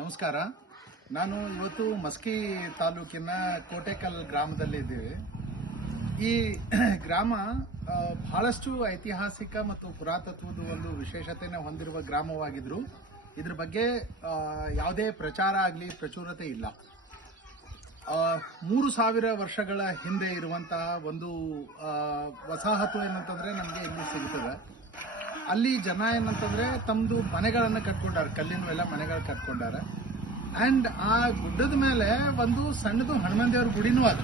ನಮಸ್ಕಾರ. ನಾನು ಇವತ್ತು ಮಸ್ಕಿ ತಾಲೂಕಿನ ಕೋಟೆಕಲ್ ಗ್ರಾಮದಲ್ಲಿದ್ದೇವೆ. ಈ ಗ್ರಾಮ ಬಹಳಷ್ಟು ಐತಿಹಾಸಿಕ ಮತ್ತು ಪುರಾತತ್ವದ ಒಂದು ವಿಶೇಷತೆಯನ್ನು ಹೊಂದಿರುವ ಗ್ರಾಮವಾಗಿದ್ರು ಇದ್ರ ಬಗ್ಗೆ ಯಾವುದೇ ಪ್ರಚಾರ ಆಗಲಿ ಪ್ರಚುರತೆ ಇಲ್ಲ. 3000 ವರ್ಷಗಳ ಹಿಂದೆ ಇರುವಂತಹ ಒಂದು ವಸಾಹತು ಏನಂತಂದ್ರೆ ನಮಗೆ ಇಲ್ಲಿ ಸಿಗುತ್ತದೆ. ಅಲ್ಲಿ ಜನ ಏನಂತಂದ್ರೆ ತಮ್ಮದು ಮನೆಗಳನ್ನು ಕಟ್ಕೊಂಡಾರ, ಕಲ್ಲಿನ ಮೇಲೆ ಮನೆಗಳು ಕಟ್ಕೊಂಡಾರ. ಆ್ಯಂಡ್ ಆ ಗುಡ್ಡದ ಮೇಲೆ ಒಂದು ಸಣ್ಣದು ಹನುಮನ್ ದೇವ್ರ ಗುಡಿನೂ ಅದ.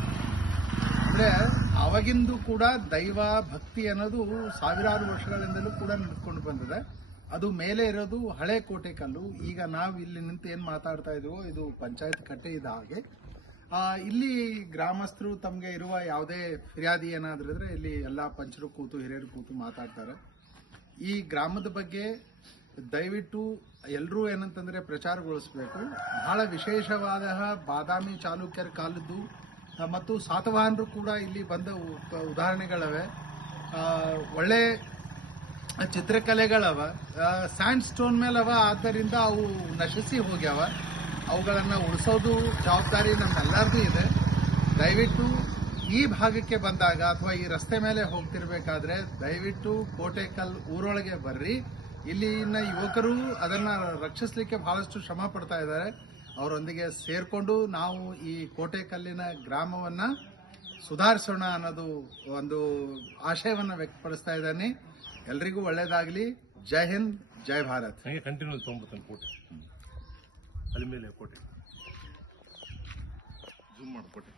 ಅಂದರೆ ಆವಾಗಿಂದು ಕೂಡ ದೈವ ಭಕ್ತಿ ಅನ್ನೋದು ಸಾವಿರಾರು ವರ್ಷಗಳಿಂದಲೂ ಕೂಡ ನಡೆದುಕೊಂಡು ಬಂದಿದೆ. ಅದು ಮೇಲೆ ಇರೋದು ಹಳೆ ಕೋಟೆ ಕಲ್ಲು. ಈಗ ನಾವು ಇಲ್ಲಿ ನಿಂತು ಏನು ಮಾತಾಡ್ತಾ ಇದೀವೋ ಇದು ಪಂಚಾಯತ್ ಕಟ್ಟೆ ಇದ್ದ ಹಾಗೆ. ಇಲ್ಲಿ ಗ್ರಾಮಸ್ಥರು ತಮಗೆ ಇರುವ ಯಾವುದೇ ಫಿರ್ಯಾದಿ ಏನಾದರೂ ಇದ್ರೆ ಇಲ್ಲಿ ಎಲ್ಲ ಪಂಚರು ಕೂತು ಹಿರಿಯರು ಕೂತು ಮಾತಾಡ್ತಾರೆ. ಈ ಗ್ರಾಮದ ಬಗ್ಗೆ ದಯವಿಟ್ಟು ಎಲ್ಲರೂ ಏನಂತಂದ್ರೆ ಪ್ರಚಾರಗೊಳಿಸಬೇಕು. ಬಹಳ ವಿಶೇಷವಾದ ಬಾದಾಮಿ ಚಾಲುಕ್ಯರ ಕಾಲದ್ದು ಮತ್ತು ಸಾತವಾಹನರು ಕೂಡ ಇಲ್ಲಿ ಬಂದ ಉದಾಹರಣೆಗಳವೆ. ಒಳ್ಳೆ ಚಿತ್ರಕಲೆಗಳವ, ಸ್ಯಾಂಡ್ ಸ್ಟೋನ್ ಮೇಲವ. ಆದ್ದರಿಂದ ಅವು ನಶಿಸಿ ಹೋಗ್ಯಾವ. ಅವುಗಳನ್ನು ಉಳಿಸೋದು ಜವಾಬ್ದಾರಿ ನಮ್ಮೆಲ್ಲರದು ಇದೆ. ದಯವಿಟ್ಟು ಈ ಭಾಗಕ್ಕೆ ಬಂದಾಗ ಅಥವಾ ಈ ರಸ್ತೆ ಮೇಲೆ ಹೋಗ್ತಿರ್ಬೇಕಾದ್ರೆ ದಯವಿಟ್ಟು ಕೋಟೆಕಲ್ ಊರೊಳಗೆ ಬರ್ರಿ. ಇಲ್ಲಿನ ಯುವಕರು ಅದನ್ನ ರಕ್ಷಿಸಲಿಕ್ಕೆ ಬಹಳಷ್ಟು ಶ್ರಮ ಪಡ್ತಾ ಇದ್ದಾರೆ. ಅವರೊಂದಿಗೆ ಸೇರ್ಕೊಂಡು ನಾವು ಈ ಕೋಟೆಕಲ್ಲಿನ ಗ್ರಾಮವನ್ನ ಸುಧಾರಿಸೋಣ ಅನ್ನೋದು ಒಂದು ಆಶಯವನ್ನ ವ್ಯಕ್ತಪಡಿಸ್ತಾ ಇದ್ದಾನೆ. ಎಲ್ರಿಗೂ ಒಳ್ಳೇದಾಗಲಿ. ಜೈ ಹಿಂದ್, ಜೈ ಭಾರತ್. ಕಂಟಿನ್ಯೂ ಕೋಟೆ ಅಲ್ಲಿ ಮೇಲೆ ಕೋಟೆ ಜೂಮ್ ಮಾಡಿ ಕೋಟೆ